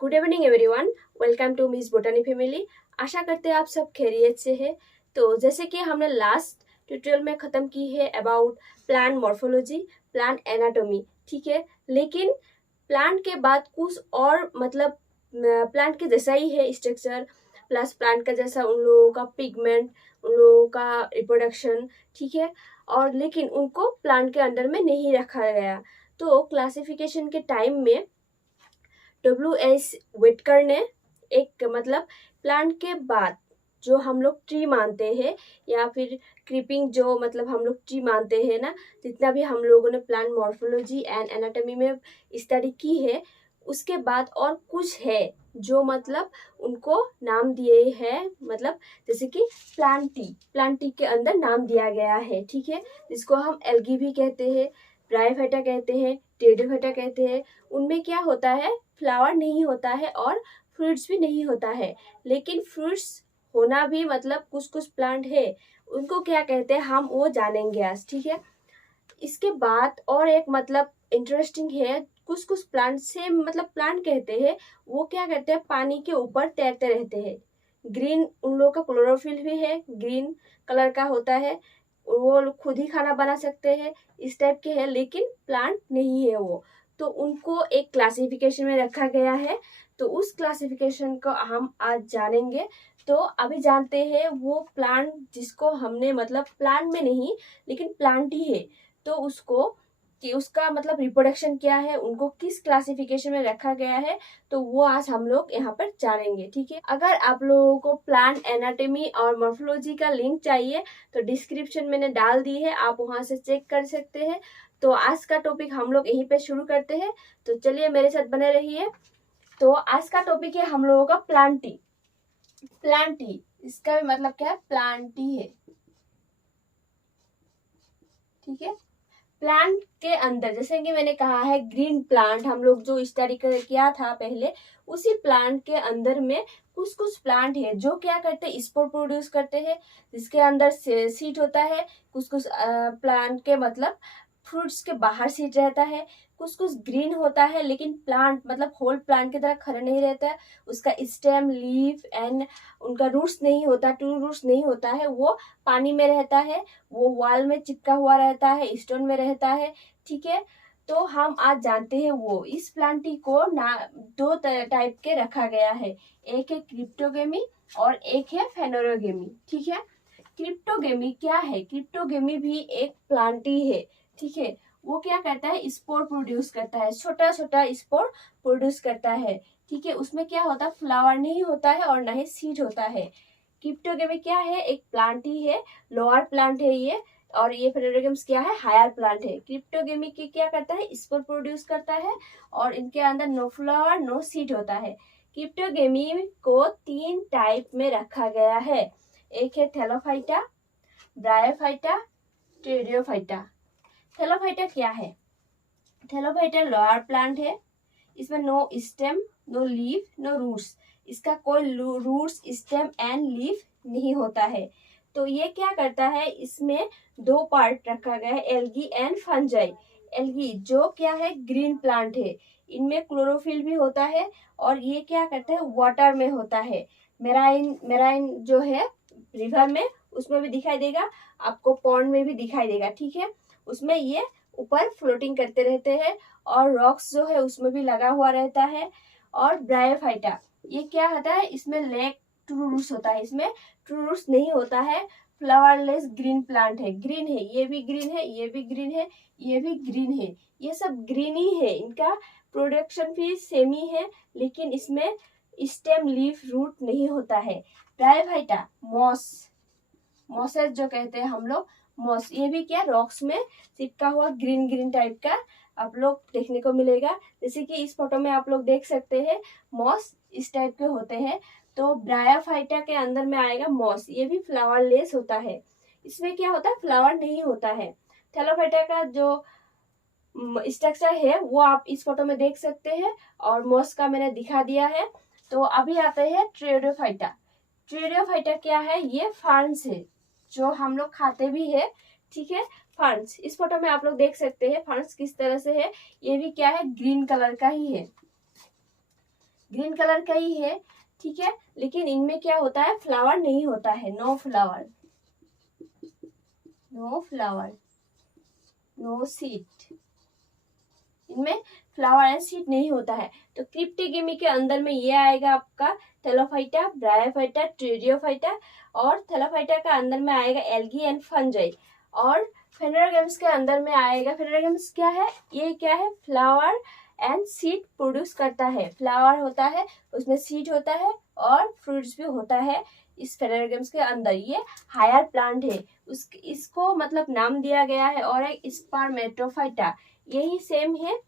Good evening everyone, welcome to Miss Botany family. आशा करते हैं आप सब खैरियत से हैं। तो जैसे कि हमने लास्ट ट्यूटोरियल में ख़त्म की है about plant morphology, plant anatomy, ठीक है। लेकिन प्लांट के बाद कुछ और मतलब प्लांट के जैसा ही है स्ट्रक्चर, प्लस प्लांट का जैसा उन लोगों का पिगमेंट, उन लोगों का रिप्रोडक्शन, ठीक है। और लेकिन उनको प्लांट के अंडर में नहीं रखा गया। तो क्लासिफिकेशन के टाइम में W.S. विटकर ने एक मतलब प्लांट के बाद जो हम लोग ट्री मानते हैं या फिर क्रीपिंग जो मतलब हम लोग ट्री मानते हैं ना, जितना भी हम लोगों ने प्लांट मॉर्फोलॉजी एंड एनाटॉमी में स्टडी की है, उसके बाद और कुछ है जो मतलब उनको नाम दिए हैं, मतलब जैसे कि प्लांटी के अंदर नाम दिया गया है, ठीक है। जिसको हम एल्गी भी कहते हैं, ब्रायोफाइटा कहते हैं, टेरिडोफाइटा कहते हैं। उनमें क्या होता है, फ्लावर नहीं होता है और फ्रूट्स भी नहीं होता है। लेकिन फ्रूट्स होना भी मतलब कुछ कुछ प्लांट है, उनको क्या कहते हैं हम वो जानेंगे आज, ठीक है। इसके बाद और एक मतलब इंटरेस्टिंग है, कुछ कुछ प्लांट से मतलब प्लांट कहते हैं वो क्या कहते हैं पानी के ऊपर तैरते रहते हैं। ग्रीन उन लोगों का क्लोरोफिल भी है, ग्रीन कलर का होता है, वो लोग खुद ही खाना बना सकते हैं, इस टाइप के है। लेकिन प्लांट नहीं है वो, तो उनको एक क्लासिफिकेशन में रखा गया है। तो उस क्लासिफिकेशन को हम आज जानेंगे। तो अभी जानते हैं वो प्लांट जिसको हमने मतलब प्लांट में नहीं लेकिन प्लांट ही है, तो उसको कि उसका मतलब रिप्रोडक्शन क्या है, उनको किस क्लासिफिकेशन में रखा गया है, तो वो आज हम लोग यहाँ पर जानेंगे, ठीक है। अगर आप लोगों को प्लांट एनाटॉमी और मॉर्फोलॉजी का लिंक चाहिए तो डिस्क्रिप्शन मैंने डाल दी है, आप वहां से चेक कर सकते हैं। तो आज का टॉपिक हम लोग यहीं पे शुरू करते हैं, तो चलिए मेरे साथ बने रहिए। तो आज का टॉपिक है हम लोगों का प्लांटी। इसका भी मतलब क्या है, प्लांटी है, ठीक है। प्लांट के अंदर जैसे कि मैंने कहा है ग्रीन प्लांट हम लोग जो स्टडी किया था पहले, उसी प्लांट के अंदर में कुछ कुछ प्लांट है जो क्या करते हैं, स्पोर प्रोड्यूस करते हैं, जिसके अंदर सीड होता है। कुछ कुछ प्लांट के मतलब फ्रूट्स के बाहर सीड रहता है। कुछ कुछ ग्रीन होता है लेकिन प्लांट मतलब होल प्लांट की तरह खड़ा नहीं रहता है, उसका स्टेम, लीफ एंड उनका रूट्स नहीं होता, ट्रू रूट्स नहीं होता है, वो पानी में रहता है, वो वॉल में चिपका हुआ रहता है, स्टोन में रहता है, ठीक है। तो हम आज जानते हैं वो इस प्लांटी को ना दो टाइप के रखा गया है, एक है क्रिप्टोगेमी और एक है फेनोरोगेमी, ठीक है। क्रिप्टोगेमी क्या है, क्रिप्टोगेमी भी एक प्लांटी है, ठीक है। वो क्या करता है, स्पोर प्रोड्यूस करता है, छोटा छोटा स्पोर प्रोड्यूस करता है, ठीक है। उसमें क्या होता है, फ्लावर नहीं होता है और ना ही सीड होता है। क्रिप्टोगेमी क्या है, एक प्लांट ही है, लोअर प्लांट है ये। और ये फेनोरोगेम्स क्या है, हायर प्लांट है। क्रिप्टोगेमी की क्या करता है, स्पोर प्रोड्यूस करता है और इनके अंदर नो फ्लावर नो सीड होता है। क्रिप्टोगेमी को 3 टाइप में रखा गया है, एक है थैलोफाइटा, ब्रायोफाइटा, टेरिडोफाइटा। थैलोफाइटा क्या है, थैलोफाइटा लोअर प्लांट है, इसमें no stem, no leaf, no roots, इसका कोई रूट्स, स्टेम एंड लीफ नहीं होता है। तो ये क्या करता है, इसमें 2 पार्ट रखा गया है, एल्गी एंड फंजाई। एल्गी जो क्या है, ग्रीन प्लांट है, इनमें क्लोरोफिल भी होता है और ये क्या करता है, वाटर में होता है। मेराइन जो है रिवर में, उसमें भी दिखाई देगा आपको, पॉन्ड में भी दिखाई देगा, ठीक है। उसमें ये ऊपर फ्लोटिंग करते रहते हैं और रॉक्स जो है उसमें भी लगा हुआ रहता है। और ब्रायोफाइटा ये क्या होता है, इसमें लेक ट्रू रूट्स होता है, इसमें ट्रू रूट्स नहीं होता है, फ्लावरलेस ग्रीन प्लांट है, ग्रीन है, ये भी ग्रीन है, ये भी ग्रीन है, ये भी ग्रीन है, ये सब ग्रीन ही है। इनका प्रोडक्शन भी सेम ही है लेकिन इसमें स्टेम, लीफ, रूट नहीं होता है। ब्रायोफाइटा मॉसेस जो कहते हैं हम लोग, मॉस, ये भी क्या रॉक्स में चिपका हुआ ग्रीन ग्रीन टाइप का आप लोग देखने को मिलेगा। जैसे कि इस फोटो में आप लोग देख सकते हैं मॉस इस टाइप के होते हैं। तो ब्रायोफाइटा के अंदर में आएगा मॉस, ये भी फ्लावर लेस होता है, इसमें क्या होता है, फ्लावर नहीं होता है। थैलोफाइटा का जो स्ट्रक्चर है वो आप इस फोटो में देख सकते हैं और मॉस का मैंने दिखा दिया है। तो अभी आते हैं टेरिडोफाइटा। टेरिडोफाइटा क्या है, ये फर्न्स है जो हम लोग खाते भी है, ठीक है। फर्न्स इस फोटो में आप लोग देख सकते हैं फर्न्स किस तरह से है, ये भी क्या है, ग्रीन कलर का ही है। ग्रीन कलर का ही है, ठीक है, लेकिन इनमें क्या होता है, फ्लावर नहीं होता है, no flower, no flower, no seed, इनमें फ्लावर एंड सीड नहीं होता है। तो क्रिप्टोगेमी के अंदर में ये आएगा आपका थैलोफाइटा, ब्रायोफाइटा, ट्रेडियोफाइटा, और थैलोफाइटा का अंदर में आएगा एल्गी एंड फंजाई, और फेनेरोगेम्स के अंदर में आएगा, फेनेरोगेम्स क्या है, ये क्या है, फ्लावर एंड सीड प्रोड्यूस करता है, फ्लावर होता है, उसमें सीड होता है और फ्रूट्स भी होता है इस फेनेरोगेम्स के अंदर। ये हायर प्लांट है, इसको मतलब नाम दिया गया है, और एक स्पर्मेटोफाइटा, यही सेम है,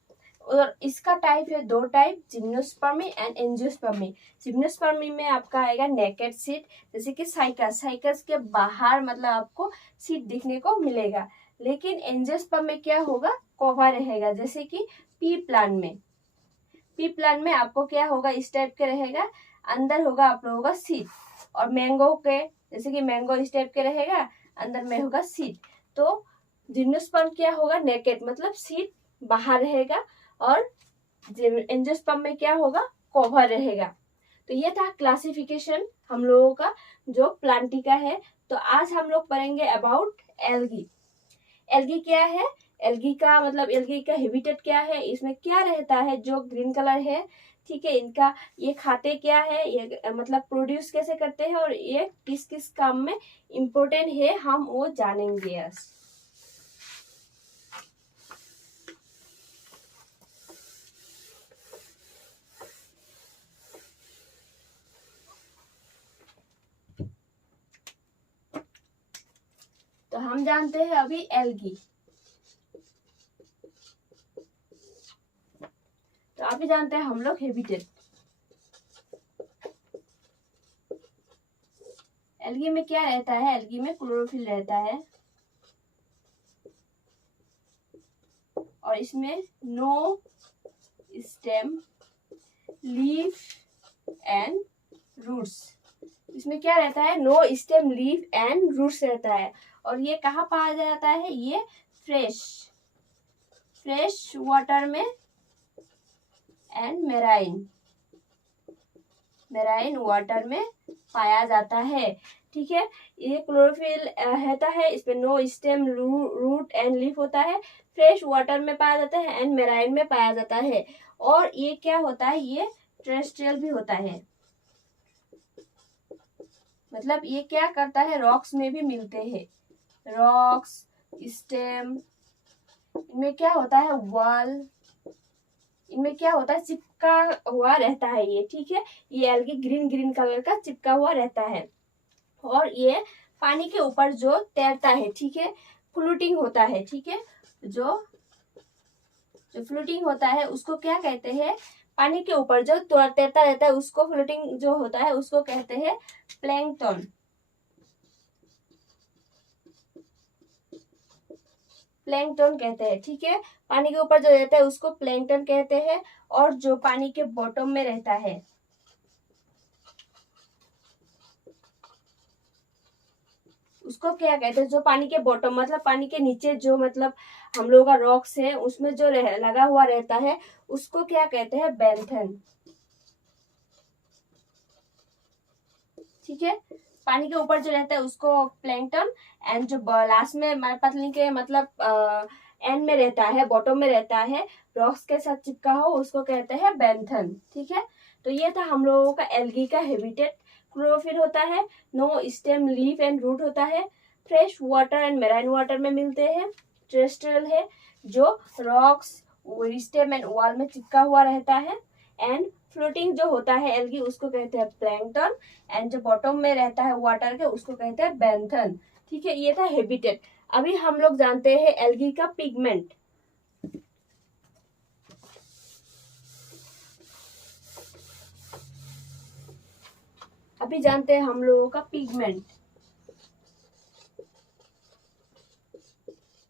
और इसका टाइप है, दो type, gymnospermae and angiospermae. Gymnospermae में आपका आएगा नेकेड सीड, जैसे कि साइकस, साइकस के बाहर मतलब आपको सीड दिखने को मिलेगा, लेकिन एंजियोस्पर्म में क्या होगा, कोवा रहेगा, जैसे कि पी प्लांट में, पी प्लांट में आपको क्या होगा, इस टाइप के रहेगा, अंदर होगा आप लोगों का सीड, और मैंगो के जैसे कि मैंगो इस टाइप के रहेगा, अंदर में होगा सीड। तो जिम्नोस्पर्म क्या होगा, नेकेड, मतलब सीड बाहर रहेगा, और एंजियोस्पर्म में क्या होगा, कवर रहेगा। तो ये था क्लासिफिकेशन हम लोगों का जो प्लांटिका है। तो आज हम लोग पढ़ेंगे अबाउट एल्गी। एल्गी क्या है, एल्गी का मतलब एल्गी का हैबिटेट क्या है, इसमें क्या रहता है जो ग्रीन कलर है, ठीक है, इनका ये खाते क्या है, ये मतलब प्रोड्यूस कैसे करते हैं, और ये किस किस काम में इम्पोर्टेंट है, हम वो जानेंगे आज। तो हम जानते हैं अभी एल्गी, तो अभी जानते हैं हम लोग हैबिटेट। एल्गी में क्या रहता है, एल्गी में क्लोरोफिल रहता है, और इसमें no stem, leaf and roots, इसमें क्या रहता है, no stem, leaf and roots रहता है। और ये कहाँ पाया जाता है, ये फ्रेश वाटर में एंड मेराइन वाटर में पाया जाता है, ठीक है। ये क्लोरोफिल रहता है, इसमें no stem, root and leaf होता है, फ्रेश वाटर में पाया जाता है एंड मेराइन में पाया जाता है। और ये क्या होता है, ये टेरेस्ट्रियल भी होता है, मतलब ये क्या करता है, रॉक्स में भी मिलते हैं, रॉक्स, स्टेम, इनमें क्या होता है, वॉल, इनमें क्या होता है, चिपका हुआ रहता है ये, ठीक है। ये एल्गी ग्रीन कलर का चिपका हुआ रहता है, और ये पानी के ऊपर जो तैरता है, ठीक है, फ्लोटिंग होता है, ठीक है, जो फ्लोटिंग होता है उसको क्या कहते हैं, पानी के ऊपर जो तैरता रहता है उसको फ्लोटिंग जो होता है उसको कहते हैं प्लैंकटन, प्लैंकटन कहते हैं, ठीक है। पानी के ऊपर जो रहता है उसको प्लैंकटन कहते हैं, और जो पानी के बॉटम में रहता है उसको क्या कहते हैं, जो पानी के बॉटम मतलब पानी के नीचे जो मतलब हम लोगों का रॉक्स है उसमें जो लगा हुआ रहता है उसको क्या कहते हैं, बेंथन, ठीक है। पानी के ऊपर जो रहता है उसको प्लैंकटन, एंड जो लास्ट में पतली के मतलब एंड में रहता है, बॉटम में रहता है, रॉक्स के साथ चिपका हो, उसको कहते हैं बेंथन, ठीक है। तो ये था हम लोगों का एल्गी का हैबिटेट। क्लोरोफिल होता है, no stem, leaf and root होता है, fresh water and marine water में मिलते हैं, टेरेस्ट्रियल है, जो रॉक्स, स्टेम एंड वॉल में चिपका हुआ रहता है, एंड फ्लोटिंग जो होता है एल्गी उसको कहते हैं प्लैंकटन, एंड जो बॉटम में रहता है वाटर के उसको कहते हैं बेंथन, ठीक है। ये था हैबिटेट। अभी हम लोग जानते हैं एल्गी का पिगमेंट। अभी जानते हैं हम लोगों का पिगमेंट।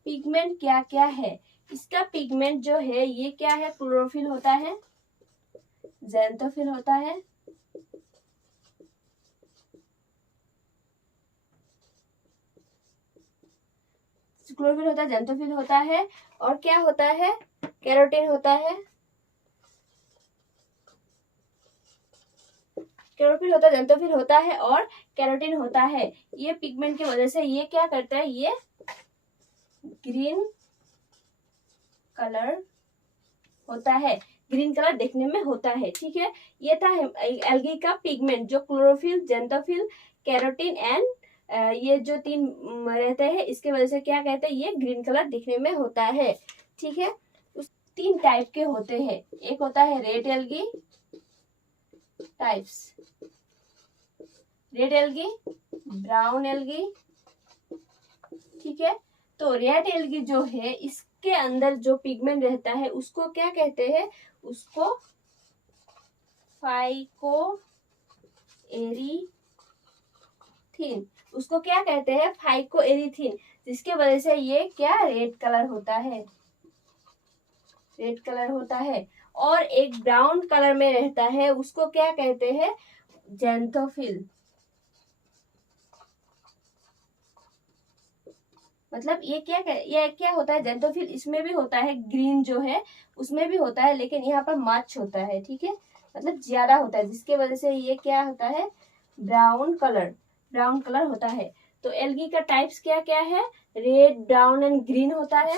पिगमेंट क्या क्या है, इसका पिगमेंट जो है ये क्या है, क्लोरोफिल होता है, ज़ैंथोफिल होता है, क्लोरोफिल होता है, ज़ैंथोफिल होता है, और क्या होता है, कैरोटीन होता है, क्लोरोफिल होता है, ज़ेंथोफिल होता है और कैरोटीन होता है। ये पिगमेंट की वजह से ये क्या करता है, ये ग्रीन कलर होता है, ग्रीन कलर देखने में होता है। ठीक है, ये था एल्गी का पिगमेंट जो क्लोरोफिल, ज़ेंथोफिल, कैरोटीन एंड ये जो तीन रहते हैं, इसके वजह से क्या कहते हैं, ये ग्रीन कलर दिखने में होता है। ठीक है, उस तीन टाइप के होते हैं, एक होता है red algae types, red algae, brown algae. ठीक है, तो रेड एल्गी जो है इसके अंदर जो पिगमेंट रहता है उसको क्या कहते हैं, उसको फाइकोएरीथीन, उसको क्या कहते हैं, फाइकोएरीथीन, जिसके वजह से ये क्या रेड कलर होता है, रेड कलर होता है। और एक ब्राउन कलर में रहता है उसको क्या कहते हैं, ज़ेंथोफिल। मतलब ये क्या होता है, ज़ेंथोफिल इसमें भी होता है, ग्रीन जो है उसमें भी होता है, लेकिन यहाँ पर मच होता है। ठीक है, मतलब ज्यादा होता है, जिसके वजह से ये क्या होता है, ब्राउन कलर होता है। तो एल्गी का टाइप्स क्या क्या है, रेड, ब्राउन एंड ग्रीन होता है।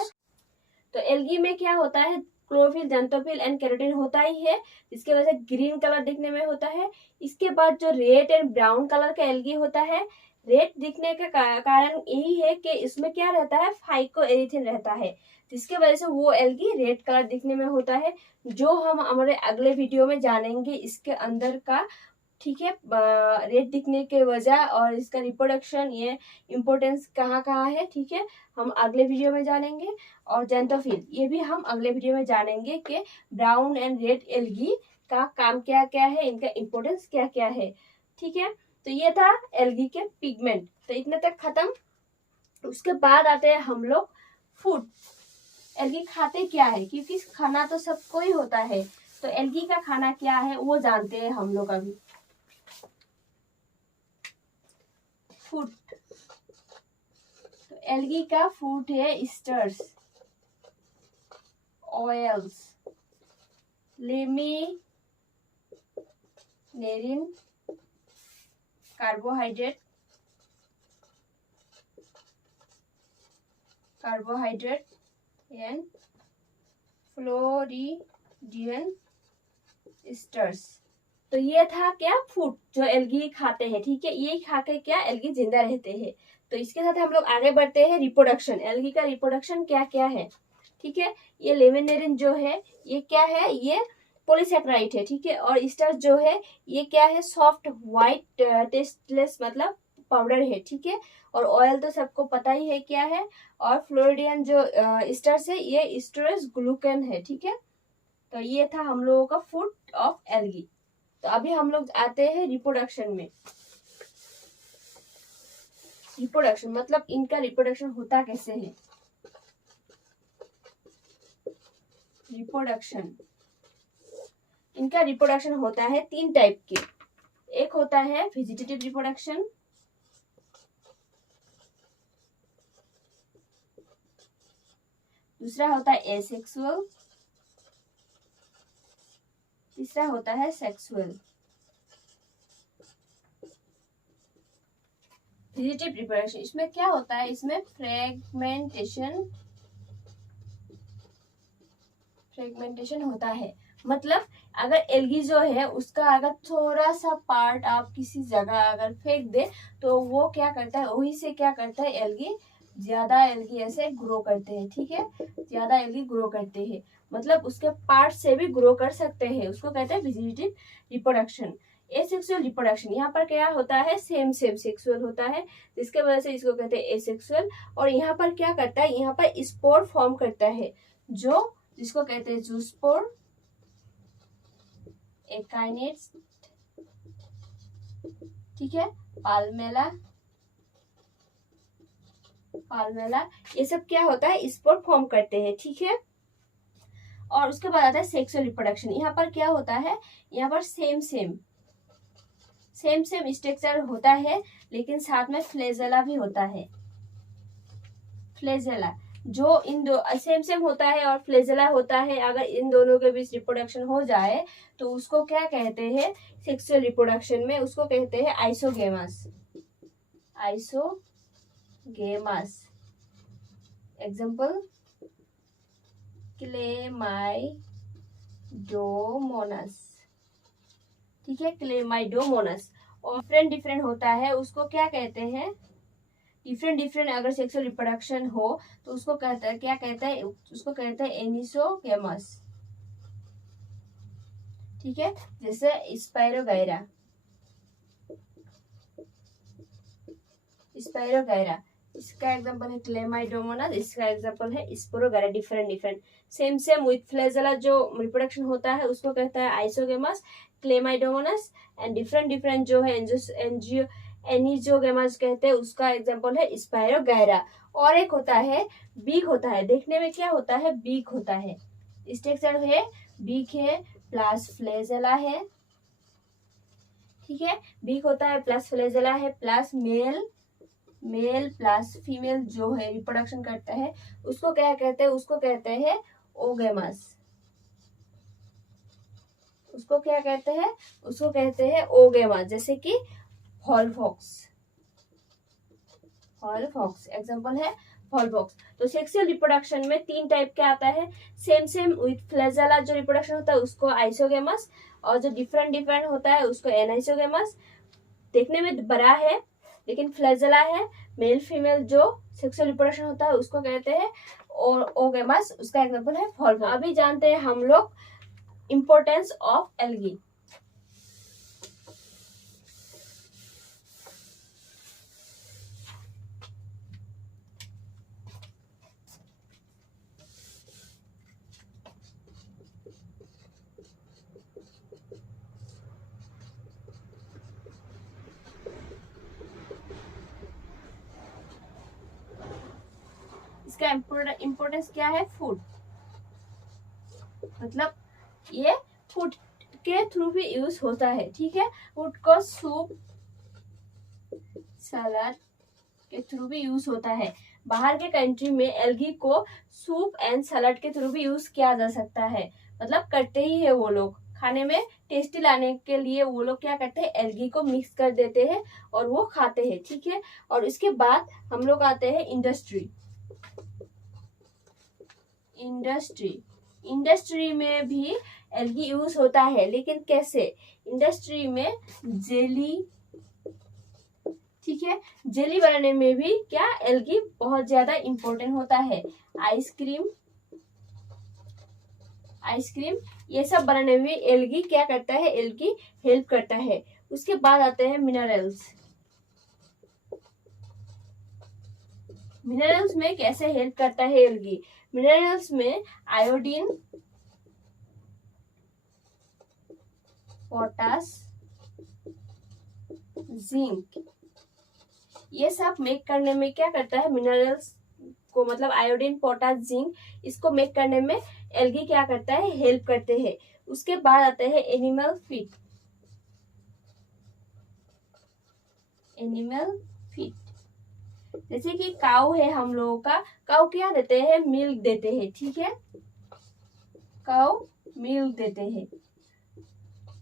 तो एल्गी में क्या होता है, क्लोरोफिल, ज़ेंथोफिल एंड कैरोटीन होता ही है, जिसके वजह से ग्रीन कलर दिखने में होता है। इसके बाद जो रेड एंड ब्राउन कलर का एल्गी होता है, रेड दिखने का कारण यही है कि इसमें क्या रहता है, फाइकोएरीथीन रहता है, जिसके वजह से वो एल्गी रेड कलर दिखने में होता है, जो हम हमारे अगले वीडियो में जानेंगे इसके अंदर का। ठीक है, रेड दिखने के वजह और इसका रिप्रोडक्शन, ये इम्पोर्टेंस कहाँ कहाँ है, ठीक है, हम अगले वीडियो में जानेंगे। और ज़ेंथोफिल ये भी हम अगले वीडियो में जानेंगे कि ब्राउन एंड रेड एल्गी का काम क्या क्या है, इनका इम्पोर्टेंस क्या क्या है। ठीक है, तो ये था एल्गी के पिगमेंट, तो इतने तक खत्म। उसके बाद आते हैं हम लोग फूड, एल्गी खाते क्या है, क्योंकि खाना तो सबको ही होता है, तो एल्गी का खाना क्या है वो जानते हैं हम लोग अभी। फूड, तो एल्गी का फूड है asters, oils, laminarin, carbohydrate and floridean asters. तो ये था क्या, फूड जो एल्गी खाते हैं। ठीक है, ये खा के क्या एल्गी जिंदा रहते हैं। तो इसके साथ हम लोग आगे बढ़ते हैं, रिप्रोडक्शन, एल्गी का रिप्रोडक्शन क्या क्या है। ठीक है, ये लेमिनेरिन जो है ये क्या है, ये पॉलीसैकेराइड है। ठीक है, और एस्टर्स जो है ये क्या है, सॉफ्ट व्हाइट टेस्टलेस मतलब पाउडर है। ठीक है, और ऑयल तो सबको पता ही है क्या है, और फ्लोरिडियन जो एस्टर्स है ये एस्टरेस ग्लूकेन है। ठीक है, तो ये था हम लोगों का फूड ऑफ एल्गी। तो अभी हम लोग आते हैं रिप्रोडक्शन में। रिप्रोडक्शन मतलब इनका रिप्रोडक्शन होता कैसे है। रिप्रोडक्शन, इनका रिप्रोडक्शन होता है तीन टाइप के, एक होता है वेजिटेटिव रिप्रोडक्शन, दूसरा होता है एसेक्सुअल, तीसरा होता है सेक्सुअल। वेजिटेटिव रिप्रोडक्शन, इसमें क्या होता है, इसमें फ्रेगमेंटेशन होता है। मतलब अगर एल्गी जो है उसका अगर थोड़ा सा पार्ट आप किसी जगह अगर फेंक दे तो वो क्या करता है, वही से क्या करता है, एल्गी ज्यादा एल्गी ऐसे ग्रो करते हैं। ठीक है, ज्यादा एल्गी ग्रो करते हैं, मतलब उसके पार्ट से भी ग्रो कर सकते हैं, उसको कहते हैं वेजिटेटिव रिप्रोडक्शन। एसेक्सुअल रिप्रोडक्शन, यहाँ पर क्या होता है, सेम सेक्सुअल होता है, जिसके वजह से इसको कहते हैं एसेक्सुअल। और यहाँ पर क्या करता है, यहाँ पर स्पोर फॉर्म करता है, जो जिसको कहते हैं जूस्पोर, एकाइनेट्स, ठीक है, पाल्मेला, ये सब क्या होता है, स्पोर फॉर्म करते हैं। ठीक है, और उसके बाद आता है सेक्सुअल रिप्रोडक्शन। यहाँ पर क्या होता है, यहाँ पर सेम स्ट्रक्चर होता है, लेकिन साथ में फ्लैजेला भी होता है। फ्लैजेला जो इन दो सेम सेम होता है और फ्लैजेला होता है, अगर इन दोनों के बीच रिप्रोडक्शन हो जाए तो उसको क्या कहते हैं सेक्सुअल रिप्रोडक्शन में, उसको कहते हैं आइसोगेमस। आइसोगेमस एग्जांपल क्लेमाइडोमोनस, ठीक है, क्लेमाइडोमोनस। और डिफरेंट डिफरेंट होता है, उसको क्या कहते हैं, डिफरेंट डिफरेंट अगर सेक्सुअल रिप्रोडक्शन हो तो उसको कहता है, क्या कहता है, उसको कहते हैं एनिसोगेमस, ठीक है। जैसे स्पाइरोगायरा, स्पाइरोगायरा इसका एग्जांपल है क्लेमाइडोमोनस, इसका एग्जांपल है spirogyra. Different different same same with flagella जो रिप्रोडक्शन होता है उसको कहता है isogamous, chlamydomonas. And different different जो है एनिजोगेमस कहते हैं, उसका एग्जांपल है स्पाइरोगायरा। और एक होता है बीक होता है, देखने में क्या होता है, बीक होता है, स्ट्रक्चर है बीक है प्लस फ्लैजेला है, ठीक है। बीक होता है प्लस फ्लैजेला है प्लस मेल प्लस फीमेल जो है रिप्रोडक्शन करता है, उसको क्या कहते हैं, उसको कहते हैं ओगेमस। उसको क्या कहते हैं, उसको कहते हैं ओगेमस। जैसे कि हॉलफॉक्स एग्जांपल है हॉलफॉक्स। तो सेक्सुअल रिप्रोडक्शन में 3 टाइप के आता है, सेम सेम विथ फ्लैजेला जो रिप्रोडक्शन होता है उसको आइसोगेमस, और जो डिफरेंट डिफरेंट होता है उसको एनाइसोगेमस। देखने में बड़ा है लेकिन फ्लैजेला है, मेल फीमेल जो सेक्सुअल रिप्रोडक्शन होता है उसको कहते हैं और ओगेमस, उसका एग्जांपल है हॉलफॉक्स। अभी जानते हैं हम लोग इंपॉर्टेंस ऑफ एल्गी। इसका इम्पोर्टेंस क्या है, फूड, मतलब ये फूड के थ्रू भी यूज होता है, ठीक है। फूड को सूप सलाद के थ्रू भी यूज होता है। बाहर के कंट्री में एल्गी को सूप एंड सलाद के थ्रू भी यूज किया जा सकता है, मतलब करते ही है वो लोग। खाने में टेस्टी लाने के लिए वो लोग क्या करते हैं, एल्गी को मिक्स कर देते हैं और वो खाते हैं, ठीक है। और इसके बाद हम लोग आते हैं इंडस्ट्री में भी एल्गी यूज होता है, लेकिन कैसे, इंडस्ट्री में जेली, ठीक है, जेली बनाने में भी क्या एल्गी बहुत ज्यादा इंपॉर्टेंट होता है। आइसक्रीम ये सब बनाने में एल्गी क्या करता है, एल्गी हेल्प करता है। उसके बाद आते हैं मिनरल्स में कैसे हेल्प करता है एल्गी। मिनरल्स में आयोडीन, पोटास, जिंक, ये सब मेक करने में क्या करता है, मिनरल्स को, मतलब आयोडीन, पोटास, जिंक, इसको मेक करने में एल्गी क्या करता है, हेल्प करते हैं। उसके बाद आते हैं एनिमल फीड। जैसे कि काऊ है हम लोगों का, काऊ क्या देते हैं, मिल्क देते हैं, ठीक है, काऊ मिल्क देते हैं।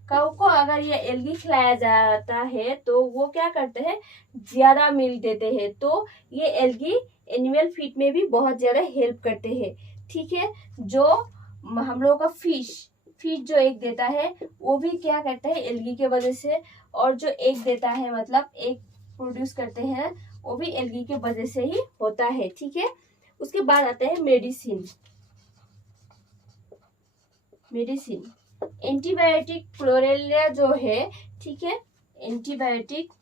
काऊ को अगर ये एल्गी खिलाया जाता है तो वो क्या करते हैं, ज्यादा मिल्क देते हैं, तो ये एल्गी एनिमल फीड में भी बहुत ज्यादा हेल्प करते हैं, ठीक है। जो हम लोगों का फिश जो एग देता है वो भी क्या करता है, एल्गी के वजह से, और जो एग देता है मतलब एग प्रोड्यूस करते हैं वो भी एल्गी के वजह से ही होता है, ठीक है। उसके बाद आते हैं मेडिसिन। एंटीबायोटिक क्लोरेला जो है, ठीक है, एंटीबायोटिक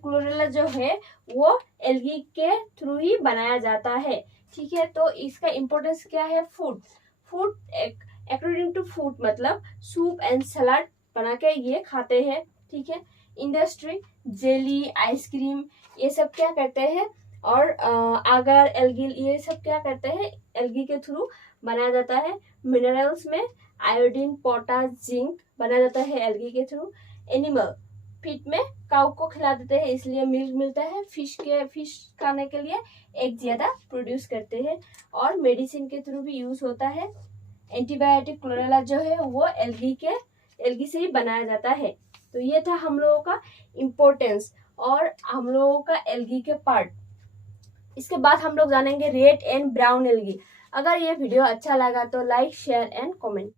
क्लोरेला जो है वो एल्गी के थ्रू ही बनाया जाता है, ठीक है। तो इसका इंपॉर्टेंस क्या है, फूड अकॉर्डिंग टू फूड, मतलब सूप एंड सलाद बना के ये खाते हैं, ठीक है। इंडस्ट्री, जेली, आइसक्रीम, ये सब क्या करते हैं, और आगर, एल्गी, ये सब क्या करते हैं, एल्गी के थ्रू बनाया जाता है। मिनरल्स में आयोडीन, पोटास, जिंक बनाया जाता है एल्गी के थ्रू। एनिमल फीड में काऊ को खिला देते हैं, इसलिए मिल्क मिलता है। फिश खाने के लिए एग ज्यादा प्रोड्यूस करते हैं, और मेडिसिन के थ्रू भी यूज होता है। एंटीबायोटिक क्लोरेला जो है वो एल्गी से ही बनाया जाता है। तो ये था हम लोगों का इम्पोर्टेंस और हम लोगों का एल्गी के पार्ट। इसके बाद हम लोग जानेंगे रेड एंड ब्राउन एल्गी। अगर ये वीडियो अच्छा लगा तो लाइक, शेयर एंड कमेंट।